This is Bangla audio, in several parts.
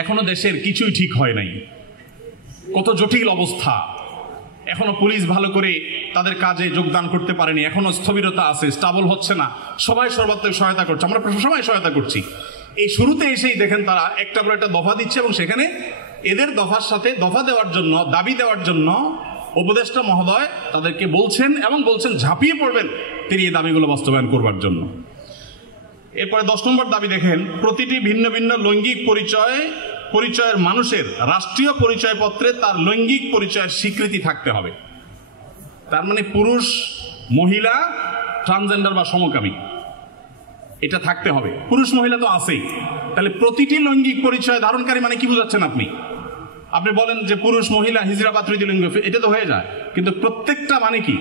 এখনো দেশের কিছুই ঠিক হয় নাই, কত জটিল অবস্থা, এখনো পুলিশ ভালো করে তাদের কাজে যোগদান করতে পারেনি, এখনো স্থবিরতা আছে, স্টাবল হচ্ছে না। সবাই সর্বাত্মক সহায়তা করছে, আমরা সবাই সহায়তা করছি। এই শুরুতে এসেই দেখেন তারা একটা পর একটা দফা দিচ্ছে এবং সেখানে এদের দফার সাথে দফা দেওয়ার জন্য, দাবি দেওয়ার জন্য উপদেষ্টা মহোদয় তাদেরকে বলছেন এবং বলছেন ঝাঁপিয়ে পড়বেন তিনি এই দাবিগুলো বাস্তবায়ন করবার জন্য। এরপরে 10 নম্বর দাবি দেখেন, প্রতিটি ভিন্ন ভিন্ন লৈঙ্গিক পরিচয়ের মানুষের রাষ্ট্রীয় পরিচয়পত্রে তার লৈঙ্গিক পরিচয়ের স্বীকৃতি থাকতে হবে। তার মানে পুরুষ, মহিলা, ট্রান্সজেন্ডার বা সমকামী এটা থাকতে হবে। পুরুষ মহিলা তো আছেই, তাহলে প্রতিটি লৈঙ্গিক পরিচয় ধারণকারী মানে কি বুঝাচ্ছেন আপনি? আপনি বলেন যে পুরুষ, মহিলা, হিজড়া বা তৃতীয় লিঙ্গ, এটা তো হয়ে যায়, কিন্তু প্রত্যেকটা মানে কি?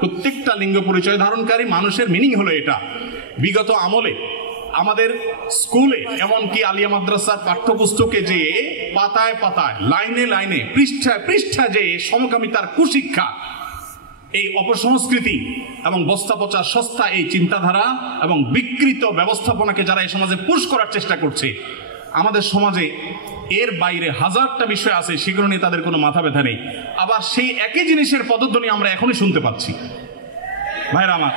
প্রত্যেকটা লিঙ্গ পরিচয় ধারণকারী মানুষের মিনিং হলো এটা। বিগত আমলে আমাদের স্কুলে, এমনকি আলিয়া মাদ্রাসার পাঠ্যপুস্তকে যে পাতায় পাতায়, লাইনে লাইনে, পৃষ্ঠায় পৃষ্ঠা যে সমকামিতার কুশিক্ষা, এই অপসংস্কৃতি এবং বস্তা পচা সস্তা এই চিন্তাধারা এবং বিকৃত ব্যবস্থাপনাকে যারা এই সমাজে পুশ করার চেষ্টা করছে, আমাদের সমাজে এর বাইরে হাজারটা বিষয় আছে, সেগুলো নিয়ে তাদের কোনো মাথা ব্যথা নেই। আবার সেই একই জিনিসের পদধ্বনি আমরা এখনই শুনতে পাচ্ছি। ভাইরা আমার,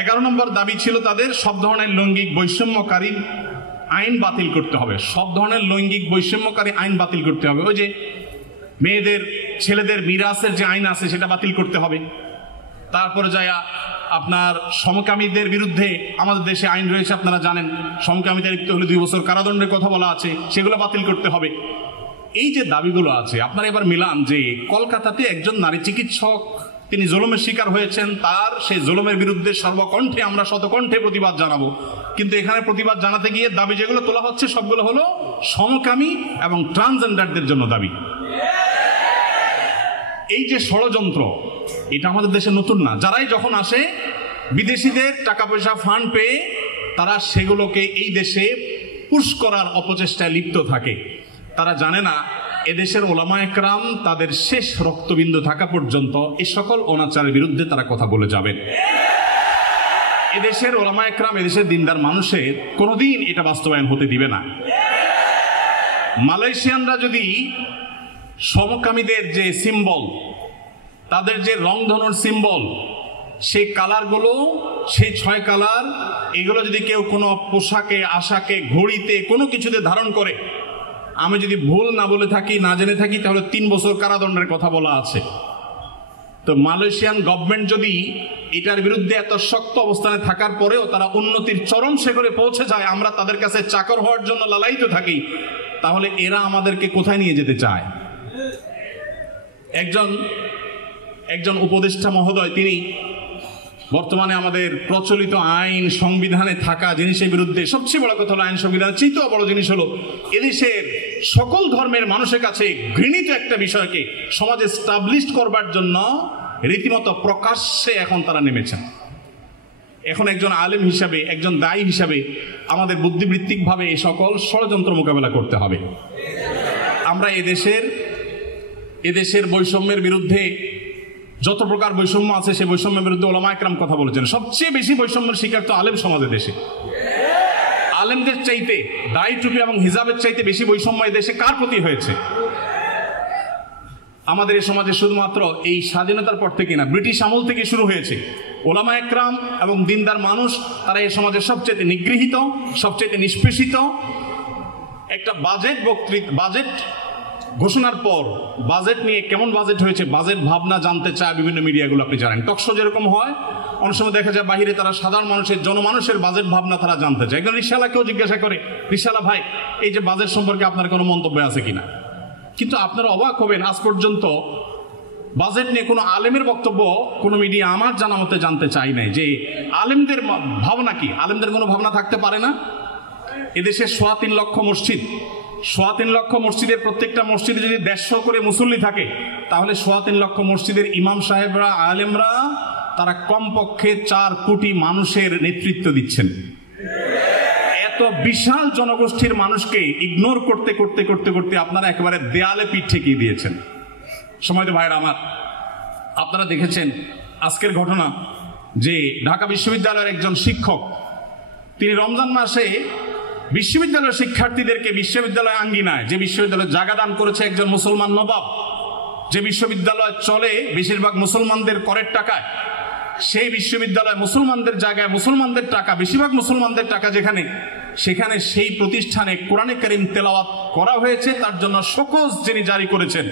11 নম্বর দাবি ছিল তাদের, সব ধরনের লৈঙ্গিক বৈষম্যকারী আইন বাতিল করতে হবে। সব ধরনের লৈঙ্গিক বৈষম্যকারী আইন বাতিল করতে হবে। ওই যে মেয়েদের, ছেলেদের মিরাসের যে আইন আছে সেটা বাতিল করতে হবে। তারপরে যায় আপনার সমকামীদের বিরুদ্ধে আমাদের দেশে আইন রয়েছে, আপনারা জানেন, সমকামিতা লিপ্ত হলে 2 বছর কারাদণ্ডের কথা বলা আছে, সেগুলো বাতিল করতে হবে। এই যে দাবিগুলো আছে, আপনারা এবার মিলান যে কলকাতাতে একজন নারী চিকিৎসক তিনি জুলুমের শিকার হয়েছেন, তার সেই জুলুমের বিরুদ্ধে সর্বকণ্ঠে আমরা শতকণ্ঠে প্রতিবাদ জানাবো, কিন্তু এখানে প্রতিবাদ জানাতে গিয়ে দাবি যেগুলো তোলা হচ্ছে সবগুলো হলো সমকামী এবং ট্রান্সজেন্ডারদের জন্য দাবি। এই যে ষড়যন্ত্র, এটা আমাদের দেশে নতুন না। যারাই যখন আসে বিদেশিদের টাকা পয়সা ফান্ড পেয়ে তারা সেগুলোকে এই দেশে পুশ করার অপচেষ্টায় লিপ্ত থাকে। তারা জানে না এদেশের ওলামা একরাম তাদের শেষ রক্তবিন্দু থাকা পর্যন্ত এই সকল অনাচারের বিরুদ্ধে তারা কথা বলে যাবেন। এদেশের ওলামা একরাম, এদেশের দিনদার মানুষের কোনোদিন এটা বাস্তবায়ন হতে দিবে না। মালয়েশিয়ানরা যদি সমকামীদের যে সিম্বল, তাদের যে রংধনুর সিম্বল, সেই কালারগুলো, সেই 6 কালার, এগুলো যদি কেউ কোনো পোশাকে, আশাকে, ঘড়িতে, কোনো কিছুতে ধারণ করে, আমি যদি ভুল না বলে থাকি, না জেনে থাকি, তাহলে 3 বছর কারাদণ্ডের কথা বলা আছে। তো মালয়েশিয়ান গভর্নমেন্ট যদি এটার বিরুদ্ধে এত শক্ত অবস্থানে থাকার পরেও তারা উন্নতির চরম শিখরে পৌঁছে যায়, আমরা তাদের কাছে চাকর হওয়ার জন্য লালায়িত থাকি, তাহলে এরা আমাদেরকে কোথায় নিয়ে যেতে চায়? একজন উপদেষ্টা মহোদয়, তিনি বর্তমানে আমাদের প্রচলিত আইন সংবিধানে থাকা জিনিসের বিরুদ্ধে, সবচেয়ে বড় কথা হলো আইন সংবিধানের চেয়েও বড় জিনিস হলো এদেশের সকল ধর্মের মানুষের কাছে ঘৃণিত একটা বিষয়কে সমাজে স্টাবলিশ করবার জন্য রীতিমতো প্রকাশ্যে এখন তারা নেমেছেন। এখন একজন আলেম হিসাবে, একজন দায়ী হিসাবে আমাদের বুদ্ধিবৃত্তিকভাবে এই সকল ষড়যন্ত্র মোকাবেলা করতে হবে। আমরা এদেশের বৈষম্যের বিরুদ্ধে, যত প্রকার বৈষম্য আছে সেই বৈষম্যের বিরুদ্ধে ওলামা একরাম কথা বলেছেন। সবচেয়ে বেশি বৈষম্যের শিকার তো আলেম সমাজের দেশে। আলেমদের চাইতে, দাড়ি টুপি এবং হিজাবের চাইতে বেশি বৈষম্য এই দেশে কার প্রতি হয়েছে? আমাদের এই সমাজে শুধুমাত্র এই স্বাধীনতার পর থেকে না, ব্রিটিশ আমল থেকে শুরু হয়েছে। ওলামা একরাম এবং দিনদার মানুষ, তারা এই সমাজের সবচেয়ে নিগৃহীত, সবচেয়ে নিষ্পেষিত। একটা বাজেট ঘোষণার পর বাজেট নিয়ে কেমন বাজেট হয়েছে, বাজেট ভাবনা জানতে চায় বিভিন্ন মিডিয়াগুলো, আপনি জানেন। টকশো যেরকম হয়, অনেক সময় দেখা যায় বাহিরে তারা সাধারণ মানুষের, জনমানুষের বাজেট ভাবনা তারা জানতে চায়। একজন রিকশাওয়ালাকেও জিজ্ঞাসা করে, রিকশাওয়ালা ভাই, এই যে বাজেট সম্পর্কে আপনার কোনো মন্তব্য আছে কিনা? কিন্তু আপনারা অবাক হবেন, আজ পর্যন্ত বাজেট নিয়ে কোনো আলেমের বক্তব্য কোনো মিডিয়া আমার জানা মতে জানতে চাই নাই যে আলেমদের ভাবনা কি। আলেমদের কোনো ভাবনা থাকতে পারে না? এদেশে 3.25 লক্ষ মসজিদ, 3.25 লক্ষ মসজিদের প্রত্যেকটা মসজিদে যদি 150 করে মুসল্লি থাকে, তাহলে 3.25 লক্ষ মসজিদের ইমাম সাহেবরা, আলেমরা, তারা কমপক্ষে 4 কোটি মানুষের নেতৃত্ব দিচ্ছেন। এত বিশাল জনগোষ্ঠীর মানুষকে ইগনোর করতে করতে করতে করতে আপনারা একেবারে দেয়ালে পিঠ ঠেকিয়ে দিয়েছেন। সময়ত ভাইরা আমার, আপনারা দেখেছেন আজকের ঘটনা যে ঢাকা বিশ্ববিদ্যালয়ের একজন শিক্ষক, তিনি রমজান মাসে বিশ্ববিদ্যালয়ের শিক্ষার্থীদেরকে বিশ্ববিদ্যালয় আঙ্গিনায় যে বিশ্ববিদ্যালয় জায়গা দান করেছে একজন মুসলমান নবাব, যে বিশ্ববিদ্যালয় চলে বেশিরভাগ মুসলমানদের করের টাকায়, সেই বিশ্ববিদ্যালয় মুসলমানদের জায়গায় মুসলমানদের টাকা, বেশিরভাগ মুসলমানদের টাকা যেখানে, সেখানে সেই প্রতিষ্ঠানে কোরআনে কারীম তেলাওয়াত করা হয়েছে। তার জন্য শোকজ যিনি জারি করেছেন,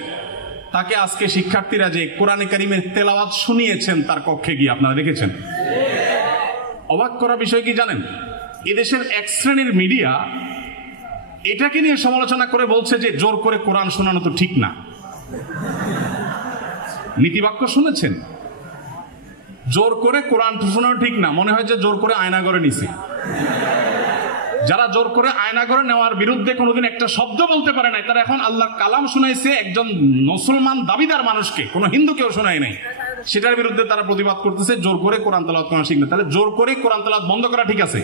তাকে আজকে শিক্ষার্থীরা যে কোরআনে কারীমের তেলাওয়াত শুনিয়েছেন তার কক্ষে গিয়ে, আপনারা দেখেছেন। অবাক করা বিষয় কি জানেন, এদেশের এক শ্রেণীর মিডিয়া এটাকে নিয়ে সমালোচনা করে বলছে যে জোর করে কোরআন শোনানো তো ঠিক না। নীতিবাক্য শুনেছেন? জোর করে কোরআন শোনানো ঠিক না, মনে হয় যে জোর করে আয়নাঘরে নিছে। যারা জোর করে আয়নাঘরে নেওয়ার বিরুদ্ধে কোনোদিন একটা শব্দ বলতে পারে নাই, তারা এখন আল্লাহর কালাম শুনাইছে একজন মুসলমান দাবিদার মানুষকে, কোনো হিন্দুকেও শোনায় নাই, সেটার বিরুদ্ধে তারা প্রতিবাদ করতেছে জোর করে কোরআন তেলাওয়াত করা ঠিক না। তাহলে জোর করে কোরআন তেলাওয়াত বন্ধ করা ঠিক আছে?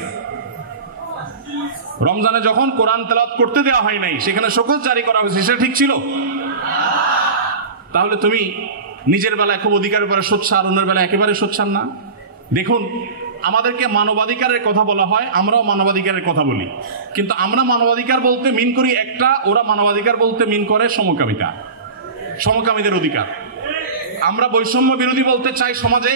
রমজানে যখন কোরআন তেলাওয়াত করতে দেওয়া হয় নাই, সেখানে শোকজ জারি করা হয়েছে, সেটা ঠিক ছিল? তাহলে তুমি নিজের বেলায় খুব অধিকারের পরে সোচ্চার, অন্যের বেলায় একেবারে সোচ্চার না। দেখুন, আমাদেরকে মানবাধিকারের কথা বলা হয়, আমরাও মানবাধিকারের কথা বলি, কিন্তু আমরা মানবাধিকার বলতে মিন করি একটা, ওরা মানবাধিকার বলতে মিন করে সমকামিতা, সমকামীদের অধিকার। আমরা বৈষম্য বিরোধী বলতে চাই সমাজে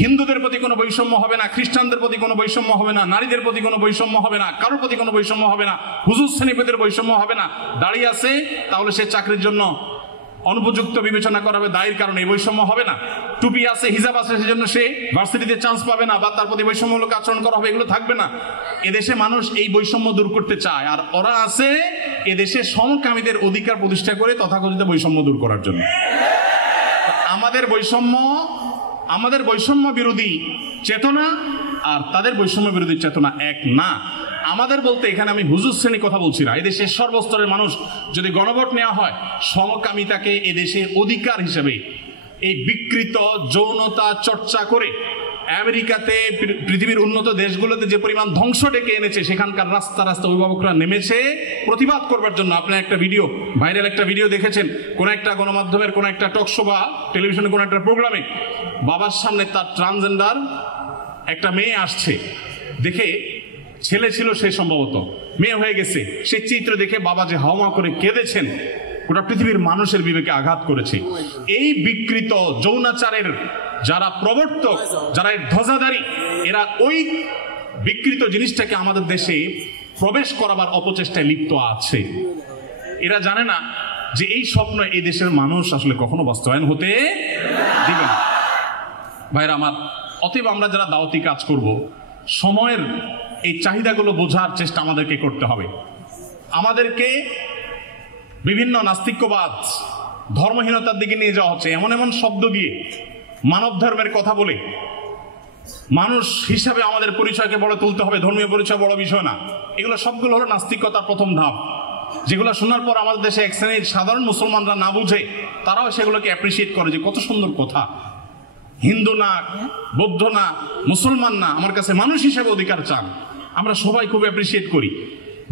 হিন্দুদের প্রতি কোনো বৈষম্য হবে না, খ্রিস্টানদের প্রতি কোনো বৈষম্য হবে না, নারীদের প্রতি কোনো বৈষম্য হবে না, কারোর প্রতি কোনো বৈষম্য হবে না, হুজুর শ্রেণীপতির বৈষম্য হবে না। দাঁড়িয়ে আছে তাহলে সে চাকরির জন্য অনুপযুক্ত বিবেচনা করা হবে, দায়ের কারণে এই বৈষম্য হবে না। টুপি আছে, হিজাব আছে, সেজন্য সে ভার্সিটিতে চান্স পাবে না বা তার প্রতি বৈষম্যমূলক আচরণ করা হবে, এগুলো থাকবে না। এদেশে মানুষ এই বৈষম্য দূর করতে চায়, আর ওরা আছে এদেশে সমকামীদের অধিকার প্রতিষ্ঠা করে তথাকথিত বৈষম্য দূর করার জন্য। আমাদের বৈষম্য বিরোধী চেতনা আর তাদের বৈষম্য বিরোধী চেতনা এক না। আমাদের বলতে এখানে আমি হুজুর শ্রেণী কথা বলছি না, এদেশের সর্বস্তরের মানুষ যদি গণভোট নেওয়া হয়, সমকামিতাকে এদেশে অধিকার হিসেবে এই বিকৃত যৌনতা চর্চা করে আমেরিকাতে, পৃথিবীর উন্নত দেশগুলোতে যে পরিমাণ ধ্বংস ডেকে এনেছে, সেখানকার রাস্তা রাস্তা অভিভাবকরা নেমেছে প্রতিবাদ করবার জন্য। আপনার একটা ভিডিও, ভাইরাল একটা ভিডিও দেখেছেন, কোন একটা গণমাধ্যমের কোন একটা টক শো বা টেলিভিশনে কোন একটা প্রোগ্রামে বাবার সামনে তার ট্রান্সজেন্ডার একটা মেয়ে আসছে, দেখে ছেলে ছিল সে, সম্ভবত মেয়ে হয়ে গেছে, সেই চিত্র দেখে বাবা যে হাওয়া করে কেঁদেছেন, গোটা পৃথিবীর মানুষের বিবেকে আঘাত করেছে। এই বিকৃত যৌনাচারের যারা প্রবর্তক, যারা এর ধ্বজাধারী, এরা ওই বিকৃত জিনিসটাকে আমাদের দেশে প্রবেশ করাবার অপচেষ্টায় লিপ্ত আছে। এরা জানে না যে এই স্বপ্ন এই দেশের মানুষ আসলে কখনো বাস্তবায়ন হতে দিবে না। ভাইরা আমার, অতএব আমরা যারা দাওয়াতি কাজ করব, সময়ের এই চাহিদাগুলো বোঝার চেষ্টা আমাদেরকে করতে হবে। আমাদেরকে বিভিন্ন নাস্তিক্যবাদ, ধর্মহীনতার দিকে নিয়ে যাওয়া হচ্ছে, এমন এমন শব্দ দিয়ে, মানব ধর্মের কথা বলে মানুষ হিসাবে আমাদের পরিচয়কে বড় তুলতে হবে, ধর্মীয় পরিচয় বড় বিষয় না। এগুলো সবগুলো হলো নাস্তিকতার প্রথম ধাপ, যেগুলো শোনার পর আমাদের দেশে এক শ্রেণীর সাধারণ মুসলমানরা না বুঝে, তারাও সেগুলোকে অ্যাপ্রিসিয়েট করে যে কত সুন্দর কথা, হিন্দু না, বৌদ্ধ না, মুসলমান না, আমার কাছে মানুষ হিসেবে অধিকার চান। আমরা সবাই খুব অ্যাপ্রিসিয়েট করি।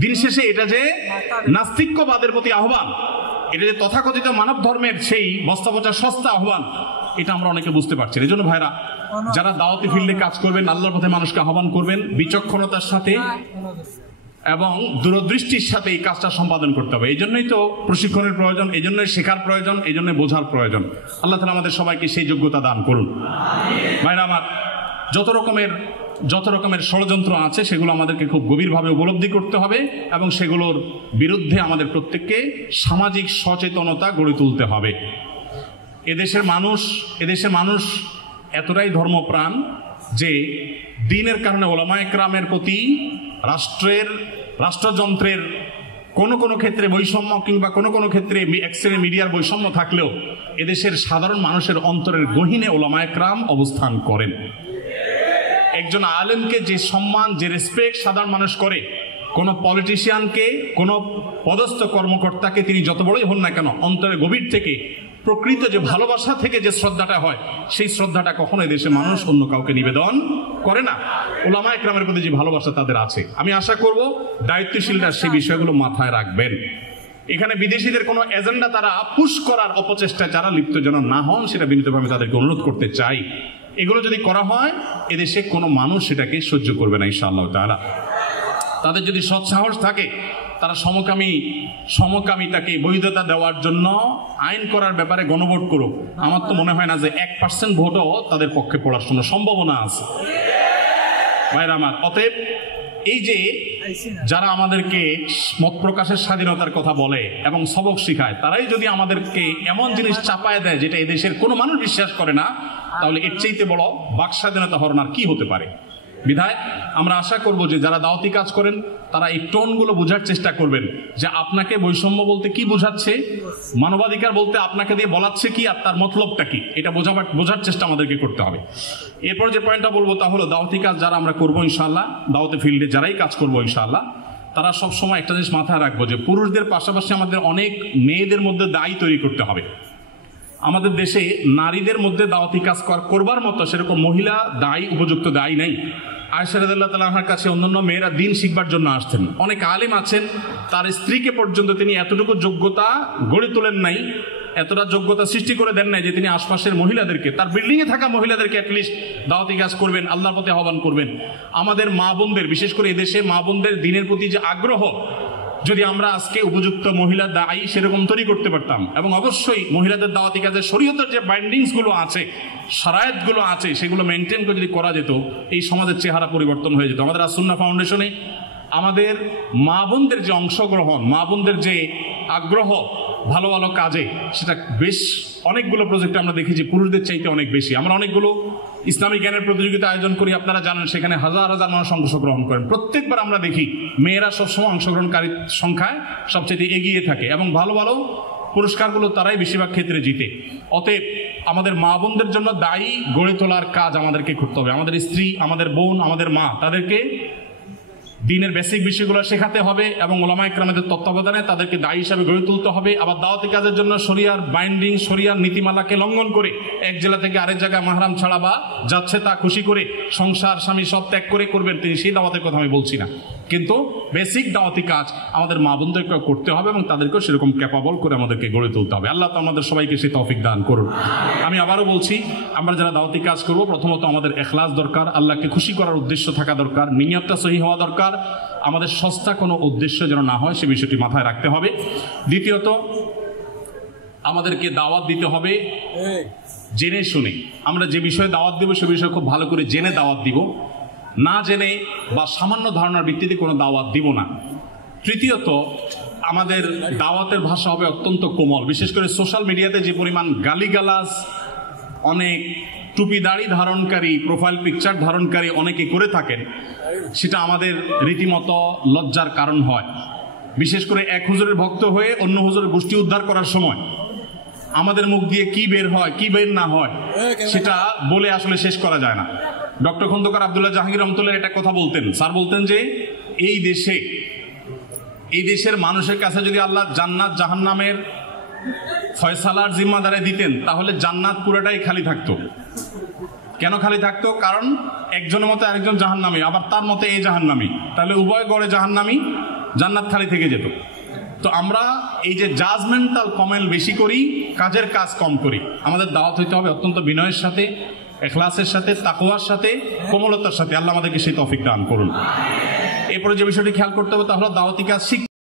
দিন শেষে এটা যে নাস্তিক্যবাদের প্রতি আহ্বান, এটা যে তথাকথিত মানব ধর্মের সেই বস্তা পচা সস্তা আহ্বান, এটা আমরা অনেকে বুঝতে পারছি। এই জন্য ভাইরা, যারা দাওয়াতি ফিল্ডে কাজ করবেন, আল্লাহর পথে মানুষকে আহ্বান করবেন, বিচক্ষণতার সাথে এবং দূরদৃষ্টির সাথে এই কাজটা সম্পাদন করতে হবে। এই জন্যই তো প্রশিক্ষণের প্রয়োজন, এই জন্যই শেখার প্রয়োজন, এই জন্যই বোঝার প্রয়োজন। আল্লাহ তাআলা আমাদের সবাইকে সেই যোগ্যতা দান করুন। ভাইরা আমার, যত রকমের ষড়যন্ত্র আছে সেগুলো আমাদেরকে খুব গভীরভাবে উপলব্ধি করতে হবে এবং সেগুলোর বিরুদ্ধে আমাদের প্রত্যেককে সামাজিক সচেতনতা গড়ে তুলতে হবে। এদেশের মানুষ এতটাই ধর্মপ্রাণ যে দ্বীনের কারণে উলামায়ে কেরামের প্রতি রাষ্ট্রযন্ত্রের কোনো ক্ষেত্রে বৈষম্য কিংবা কোনো ক্ষেত্রে এক শ্রেণীর মিডিয়ার বৈষম্য থাকলেও এদেশের সাধারণ মানুষের অন্তরের গহীনে উলামায়ে কেরাম অবস্থান করেন। একজন আলেমকে যে সম্মান, যে রেসপেক্ট সাধারণ মানুষ করে, কোন পলিটিশিয়ানকে, কোন পদস্থ কর্মকর্তাকে তিনি যত বড়ই হন না কেন, অন্তরের গভীর থেকে প্রকৃত যে ভালোবাসা থেকে যে শ্রদ্ধাটা হয়, সেই শ্রদ্ধাটা কখনো এদেশে মানুষ অন্য কাউকে নিবেদন করে না। উলামায়ে কেরামের প্রতি যে ভালোবাসা তাদের আছে, আমি আশা করব দায়িত্বশীলরা সেই বিষয়গুলো মাথায় রাখবেন। এখানে বিদেশিদের কোনো এজেন্ডা তারা পুশ করার অপচেষ্টায় যারা লিপ্ত যেন না হন, সেটা বিনীতভাবে তাদেরকে অনুরোধ করতে চাই। এগুলো যদি করা হয়, এদেশে কোনো মানুষ সেটাকে সহ্য করবে না ইনশাআল্লাহ তাআলা। তাদের যদি সৎসাহস থাকে তারা সমকামিতাকে বৈধতা দেওয়ার জন্য আইন করার ব্যাপারে গণভোট করুক। আমার তো মনে হয় না যে 1% ভোটও তাদের পক্ষে পড়ার জন্য সম্ভাবনা আছে। ভাইরা আমার, অতএব এই যে যারা আমাদেরকে মত প্রকাশের স্বাধীনতার কথা বলে এবং সবক শিখায়, তারাই যদি আমাদেরকে এমন জিনিস চাপায় দেয় যেটা এদেশের কোনো মানুষ বিশ্বাস করে না, তাহলে এর চাইতে বড় বাক স্বাধীনতা হরণ আর কি হতে পারে। বিধায় আমরা আশা করব যে যারা দাওয়াতি কাজ করেন তারা এই টোনগুলো বোঝার চেষ্টা করবেন যে আপনাকে বৈষম্য বলতে কি বোঝাচ্ছে, মানবাধিকার বলতে আপনাকে দিয়ে বলাচ্ছে কি, আর তার মতলবটা কি, এটা বোঝার চেষ্টা আমাদেরকে করতে হবে। এরপর যে পয়েন্টটা বলবো তা হলো দাওয়াতি কাজ যারা আমরা করবো ইনশাআল্লাহ, দাওয়াতি ফিল্ডে যারাই কাজ করবো ইনশাআল্লাহ, তারা সবসময় একটা জিনিস মাথায় রাখবো যে পুরুষদের পাশাপাশি আমাদের অনেক মেয়েদের মধ্যে দায়ী তৈরি করতে হবে। আমাদের দেশে নারীদের মধ্যে দাওয়াতি কাজ করবার মতো সেরকম মহিলা দায়ী, উপযুক্ত দায়ী নেই। আয়েশা রাদিয়াল্লাহু তাআলা আনহার কাছে অন্যান্য মেয়েরা দিন শিখবার জন্য আসতেন। অনেক আলেম আছেন, তার স্ত্রীকে পর্যন্ত তিনি এতটুকু যোগ্যতা গড়ে তোলেন নাই, এতটা যোগ্যতা সৃষ্টি করে দেন নাই যে তিনি আশপাশের মহিলাদেরকে, তার বিল্ডিং এ থাকা মহিলাদেরকে অ্যাটলিস্ট দাওয়াতি কাজ করবেন, আল্লাহর পথে আহ্বান করবেন। আমাদের মা বোনদের, বিশেষ করে এদেশে মা বোনদের দিনের প্রতি যে আগ্রহ, যদি আমরা আজকে উপযুক্ত মহিলা দায়ী সেরকম তৈরি করতে পারতাম, এবং অবশ্যই মহিলাদের দাওয়াতি কাজে শরীয়তের যে বাইন্ডিংস গুলো আছে, শারায়েত গুলো আছে, সেগুলো মেনটেন করে যদি করা যেত, এই সমাজের চেহারা পরিবর্তন হয়ে যেত। আমাদের আসুন্নাহ ফাউন্ডেশনে আমাদের মা বোনদের যে অংশগ্রহণ, মা বোনদের যে আগ্রহ ভালো ভালো কাজে, সেটা বেশ অনেকগুলো প্রজেক্টে আমরা দেখেছি পুরুষদের চাইতে অনেক বেশি। আমরা অনেকগুলো ইসলামিক জ্ঞানের প্রতিযোগিতা আয়োজন করি, আপনারা জানেন, সেখানে হাজার হাজার মানুষ অংশগ্রহণ করেন। প্রত্যেকবার আমরা দেখি মেয়েরা সবসময় অংশগ্রহণকারীর সংখ্যায় সবচেয়ে এগিয়ে থাকে, এবং ভালো ভালো পুরস্কারগুলো তারাই বেশিরভাগ ক্ষেত্রে জিতে। অতএব আমাদের মা বোনদের জন্য দায়ী গড়ে তোলার কাজ আমাদেরকে করতে হবে। আমাদের স্ত্রী, আমাদের বোন, আমাদের মা, তাদেরকে দিনের বেসিক বিষয়গুলো শেখাতে হবে, এবং ওলামা ইকরামদের তত্ত্বাবধানে তাদেরকে দায়ী হিসাবে গড়ে তুলতে হবে। আবার দাওয়াতি কাজের জন্য শরিয়ার বাইন্ডিং, শরিয়ার নীতিমালাকে লঙ্ঘন করে এক জেলা থেকে আরেক জায়গায় মাহরাম ছাড়া বা যাচ্ছে তা খুশি করে সংসার স্বামী সব ত্যাগ করে করবেন তিনি, সেই দাওয়াতের কথা আমি বলছি না, কিন্তু বেসিক দাওয়াতি কাজ আমাদের মা বোনদেরকে করতে হবে, এবং তাদেরকেও সেরকম ক্যাপাবল করে আমাদেরকে গড়ে তুলতে হবে। আল্লাহ তো আমাদের সবাইকে সেই তৌফিক দান করুন। আমি আবারও বলছি, আমরা যারা দাওয়াতি কাজ করব, প্রথমত আমাদের ইখলাস দরকার, আল্লাহকে খুশি করার উদ্দেশ্য থাকা দরকার, নিয়তটা সহি হওয়া দরকার, আমাদের সস্তা কোনো উদ্দেশ্য যেন না হয় সে বিষয়টি মাথায় রাখতে হবে। দ্বিতীয়ত, আমাদেরকে দাওয়াত দিতে হবে জেনে শুনে। আমরা যে বিষয়ে দাওয়াত দেব সে বিষয়ে খুব ভালো করে জেনে দাওয়াত দিব, না জেনে বা সামান্য ধারণার ভিত্তিতে কোনো দাওয়াত দিব না। তৃতীয়ত, আমাদের দাওয়াতের ভাষা হবে অত্যন্ত কোমল। বিশেষ করে সোশ্যাল মিডিয়াতে যে পরিমাণ গালিগালাজ অনেক টুপি দাড়ি ধারণকারী, প্রোফাইল পিকচার ধারণকারী অনেকে করে থাকেন, সেটা আমাদের রীতিমতো লজ্জার কারণ হয়। বিশেষ করে এক হুজুরের ভক্ত হয়ে অন্য হুজুরের গোষ্ঠী উদ্ধার করার সময় আমাদের মুখ দিয়ে কি বের হয় কি বের না হয় সেটা বলে আসলে শেষ করা যায় না। ডক্টর খন্দকার আব্দুল্লাহ জাহাঙ্গীর রহমতুল্লাহ এটা কথা বলতেন। স্যার বলতেন যে এই দেশের মানুষের কাছে যদি আল্লাহ জান্নাত জাহান্নামের ফয়সালার জিম্মাদারে দিতেন, তাহলে জান্নাত পুরোটাই খালি থাকতো। কেন খালি থাকতো? কারণ একজনের মতে আরেকজন জাহান্নামী, আবার তার মতে এই জাহান্নামী, তাহলে উভয় গড়ে জাহান্নামী, জান্নাত খালি থেকে যেত। তো আমরা এই যে জাজমেন্টাল কমেন্ট বেশি করি, কাজের কাজ কম করি। আমাদের দাওয়াত হইতে হবে অত্যন্ত বিনয়ের সাথে, ইখলাসের সাথে, তাকওয়ার সাথে, কোমলতার সাথে। আল্লাহ আমাদেরকে সেই তৌফিক দান করুন। এরপরে যে বিষয়টি খেয়াল করতে হবে তা হলো দাওয়াতি কাজ